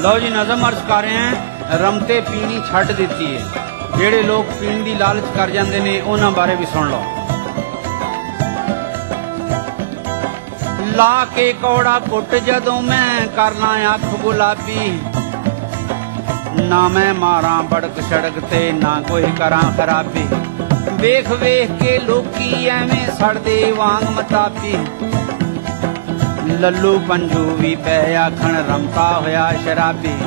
लो जी नज़म अर्ज कर रहे हैं। रमते पीनी छड्ड दित्ती है। ਜਿਹੜੇ ਲੋਕ ਪੀਣ ਦੀ ਲਾਲਚ ਕਰ ਜਾਂਦੇ ਨੇ ਉਹਨਾਂ ਬਾਰੇ ਵੀ ਸੁਣ ਲਓ। ਲਾ ਕੇ ਕੌੜਾ ਘੁੱਟ ਜਦੋਂ ਮੈਂ ਕਰਨਾ ਅੱਖ ਗੁਲਾਬੀ, ਨਾ ਮੈਂ ਮਾਰਾਂ ਬੜਕ ਸੜਕ ਤੇ ਨਾ ਕੋਈ ਕਰਾਂ ਖਰਾਬੀ। ਵੇਖ ਵੇਖ ਕੇ ਲੋਕੀ ਐਵੇਂ ਸੜਦੇ ਵਾਂਗ ਮਤਾਬੀ, ਲੱਲੂ ਪੰਜੂ ਵੀ ਪੈ ਆਖਣ ਰਮਤਾ ਹੋਇਆ ਸ਼ਰਾਬੀ।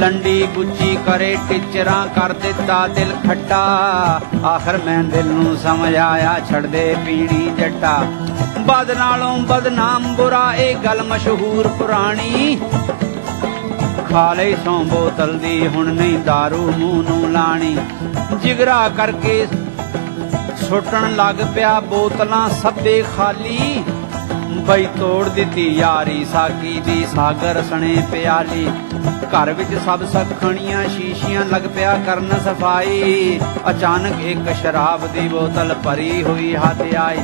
लंडी गुच्ची करे टिचरा कर दिता दिल खट्टा, आखिर मैं दिल नूं समझ आया छड़ दे पीनी जट्टा। बद नालों बदनाम बुरा ए गल मशहूर पुरानी, खा लई सौ बोतल दी हुण नहीं दारू मूंह नूं लाणी। जिगरा करके सुटन लग पिया बोतलां सब्बे खाली, बई तोड़ दिती यारी साकी दी सागर सने प्याली। घर विच सब सखणियां शीशियां लग पिया करन सफाई, अचानक एक शराब दी बोतल भरी हुई हाथ आई।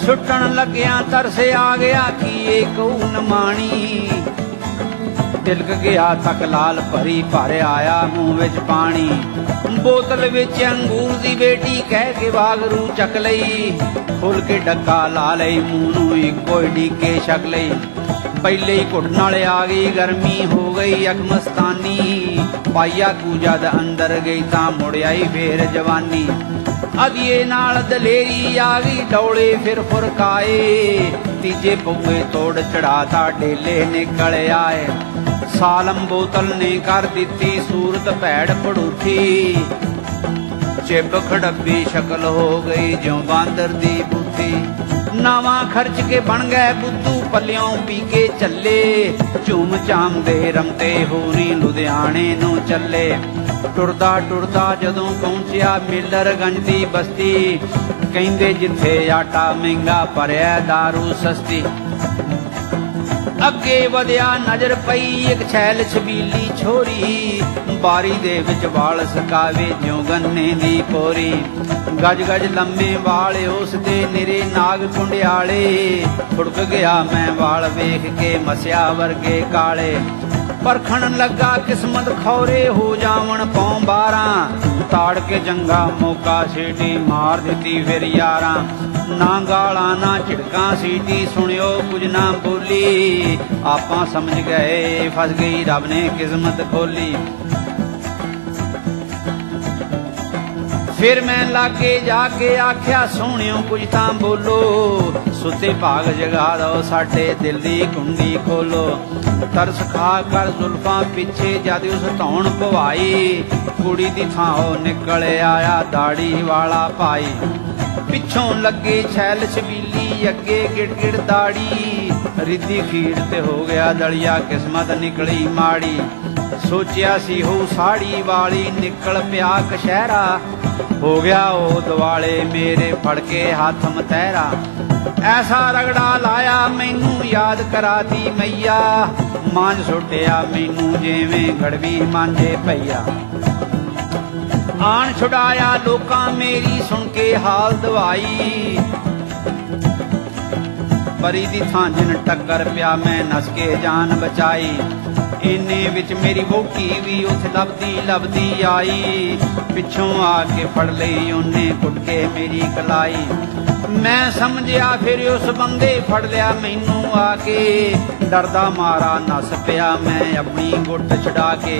सुटन लग्या तरसे आ गया कि एक नमाणी, तिलक गया तक लाल भरी भर आया मुंह विच पानी। बोतल विच अंगूर दी बेटी कह के वागरू चक लई, खोल के डक्का ला लई मुंह नूं इक्को डीके छक लई। पहले ही घुट नाले आ गई गर्मी हो गई अकमस्तानी, पाइया कू जद अंदर गई तां मुड़ आई फेर जवानी। अदिए नाल दलेरी आ गई डौले फिर फुरकाए, तीजे पौए तोड़ चढ़ाता डेले निकल आए। सालम बोतल ने कर दिती सूरत भैड़ पड़ूठी, चिब खड़ब्बी शक्ल हो गई ज्यों बांदर दी बूथी। नावा खर्च के बन गए बुद्धू पल्लियों पी के चले, झूम झाम दे रमते होरी लुधियाने नूं चले। टुरदा टुरदा जदों पहुंचिया मिलरगंज दी बस्ती, कहंदे जिथे आटा महंगा भरिया दारू सस्ती। अगे वधिया नजर पई एक छैल छबीली छोरी, बारी दे विच वाल सकावे ज्यों गन्ने दी पोरी। गज गज लम्मे वाल उस दे निरे नाग कुंडियाले, फुड़क गया मैं वाल वेख के मसिया वर्गे काले। परखण लगा किस्मत खौरे हो जावन पौ 12, ताड़ के जंगा मौका सीटी मार दिती फिर यारां। ना गाला ना झिड़का सीटी सुनियो कुछ ना बोली, आपां समझ गए फस गई रब ने किस्मत खोली। फिर मैं लागे जाके आख्या सोहणियों कुछ तां बोलो, सुते भाग जगा दो साडे दिल दी कुंडी खोलो। तरस खा कर जुल्फां पिछे जद उस धौण पवाई, कुड़ी दी थां निकल आया दाड़ी वाला भाई। पिछों लगे छैल छबीली अगे गिड़ गिड़ दाड़ी, रिद्धी खीर ते हो गया दलिया किस्मत निकली माड़ी। सोचिया सी हो साड़ी वाली निकल पिया कशहरा, हो गया ओ दवाले मेरे फड़ के हाथ मतैरा। ऐसा रगड़ा लाया मैनू याद करा दी मैया, मांझ सुटिया मैनू जिवें गड़वी मांझे भैया। आन छुड़ाया लोकां मेरी सुन के हाल दवाई, परी दी थां जिन टक्कर पिया मैं नस के जान बचाई। इन्ने विच मेरी वोटी भी उस लभदी लभदी आई, पिछों आके फड़ लई उन्ने कुट के मेरी कलाई। मैं समझिया फिर उस बंदे फड़ लिया मैनू आके, डरदा मारा नस पिया मैं अपनी गुट छड़ा के।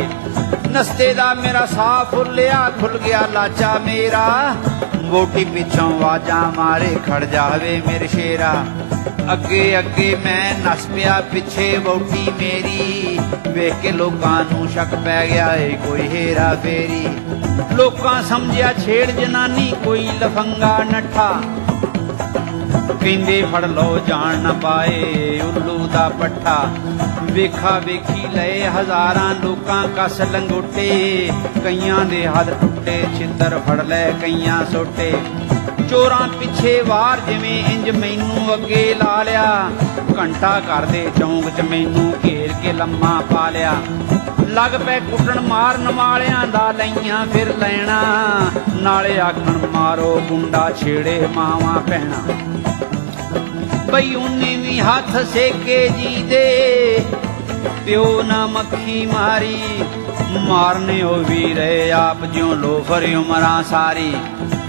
नस्ते दा मेरा साह फुलिया खुल गया लाचा मेरा, वोटी पिछों वाजा मारे खड़ जावे मेरे शेरा। अगे अगे मैं नस पिया पिछे वोटी मेरी, वेख के लोकां नूं शक पै गया है कोई हेरा फेरी। लोकां समझिया छेड़ जनानी कोई लफंगा नठा, कहंदे फड़ लो जान न पाए उल्लू दा पट्ठा। वेखा वेखी लए हजारां लोकां कस लंगोटे, कईयां दे हथ टुटे छित्तर फड़ लै कईयां सोटे। चोरां पिछे वार जिवें इंज मैनू अगे ला लिया, घंटा घर दे चौंक च मैनू घेर के लम्मा पा लिया। लग पै कुटण मारन वालियां दा लईयां फिर लैना, नाले आखण मारो गुंडा छेड़े मावां भैणां। बई उन्हें भी हथ सेके जी दे, ਪਿਓ ਨਾ ਮੱਖੀ ਮਾਰੀ ਮਾਰਨੇ ਉਹ ਵੀ ਰਹੇ ਆਪ ਜਿਉਂ ਲੋਫਰ ਉਮਰਾਂ ਸਾਰੀ।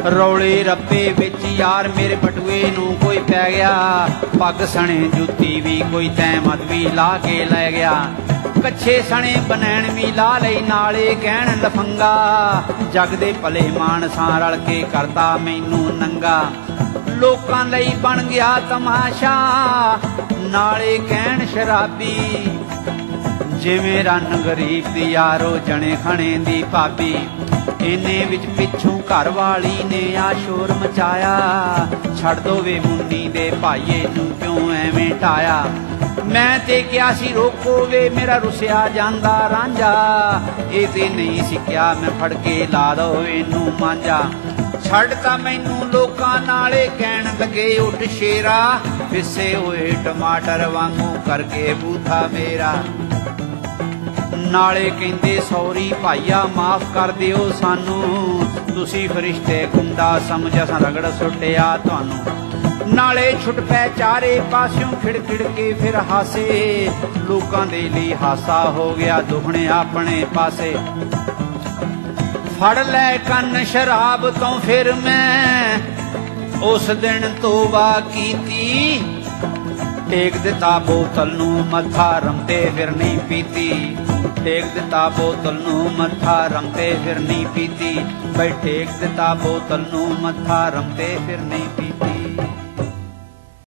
ਰੌਲੇ ਰੱਪੇ ਵਿੱਚ ਯਾਰ ਮੇਰੇ ਬਟੂਏ ਨੂੰ ਕੋਈ ਪੈ ਗਿਆ, ਪੱਗ ਸਣੇ ਜੁੱਤੀ ਵੀ ਕੋਈ ਤਹਿਮਤ ਵੀ ਲਾ ਕੇ ਲੈ ਗਿਆ। ਕੱਛੇ ਸਣੇ ਬਨੈਣ ਵੀ ਲਾ ਲਈ ਨਾਲੇ ਕਹਿਣ ਲਫੰਗਾ, ਜਗ ਦੇ ਭਲੇ ਮਾਨਸਾਂ ਰਲ ਕੇ ਕਰਦਾ ਮੈਨੂੰ ਨੰਗਾ। ਲੋਕਾਂ ਲਈ ਬਣ ਗਿਆ ਤਮਾਸ਼ਾ ਨਾਲੇ ਕਹਿਣ ਸ਼ਰਾਬੀ, ਜਿਵੇਂ ਰੰਨ ਗਰੀਬ ਦੀ ਯਾਰੋ ਜਣੇ ਖਣੇ ਦੀ ਭਾਬੀ। ਇੰਨੇ ਵਿੱਚ ਪਿੱਛੋਂ ਘਰ ਵਾਲੀ ਨੇ ਆ ਸ਼ੋਰ ਮਚਾਇਆ, ਛੱਡ ਦੋ ਵੇ ਮੁੰਨੀ ਦੇ ਭਾਈਏ ਨੂੰ ਕਿਉਂ ਐਵੇਂ ਢਾਇਆ। ਮੈਂ ਤੇ ਕਿਹਾ ਸੀ ਰੋਕੋ ਵੇ ਮੇਰਾ ਰੁਸਿਆ ਜਾਂਦਾ ਰਾਂਝਾ, ਇਹ ਤੇ ਨਹੀਂ ਸਿੱਕਿਆ ਮੈਂ ਫੜ ਕੇ ਲਾ ਦੋ ਇਹਨੂੰ ਮਾਂਝਾ। ਛੱਡ ਤਾਂ ਮੈਨੂੰ ਲੋਕਾਂ ਨਾਲੇ ਕਹਿਣ ਲੱਗੇ ਉੱਠ ਸ਼ੇਰਾ, ਪਿੱਸੇ ਹੋਏ ਟਮਾਟਰ ਵਾਂਗੂ ਕਰਕੇ ਬੂਥਾ ਮੇਰਾ। ਨਾਲੇ ਕਹਿੰਦੇ ਸੌਰੀ ਭਾਈਆ ਮਾਫ ਕਰ ਦਿਓ ਸਾਨੂੰ, ਤੁਸੀਂ ਫਰਿਸ਼ਤੇ ਗੁੰਡਾ ਸਮਝ ਅਸਾਂ ਰਗੜ ਸੁੱਟਿਆ ਤੁਹਾਨੂੰ। ਨਾਲੇ ਛੁੱਟ ਪੈ ਚਾਰੇ ਪਾਸਿਓਂ ਖਿੜ ਖਿੜ ਕੇ ਫਿਰ ਹਾਸੇ, ਲੋਕਾਂ ਦੇ ਲਈ ਹਾਸਾ ਹੋ ਗਿਆ ਦੁਖਣੇ ਆਪਣੇ ਪਾਸੇ। ਫੜ ਲੈ ਕੰਨ ਸ਼ਰਾਬ ਤੋਂ ਫਿਰ ਮੈਂ ਉਸ ਦਿਨ ਤੋਬਾ ਕੀਤੀ, ਟੇਕ ਦਿੱਤਾ ਬੋਤਲ ਨੂੰ ਮੱਥਾ ਰਮਤੇ ਫਿਰ ਨਹੀਂ ਪੀਤੀ। ਟੇਕ ਦਿੱਤਾ ਬੋਤਲ ਨੂੰ ਮੱਥਾ ਰਮਤੇ ਫਿਰ ਨਹੀਂ ਪੀਤੀ, ਬਈ ਟੇਕ ਦਿੱਤਾ ਬੋਤਲ ਨੂੰ ਮੱਥਾ ਰਮਤੇ ਫਿਰ ਨਹੀਂ ਪੀਤੀ।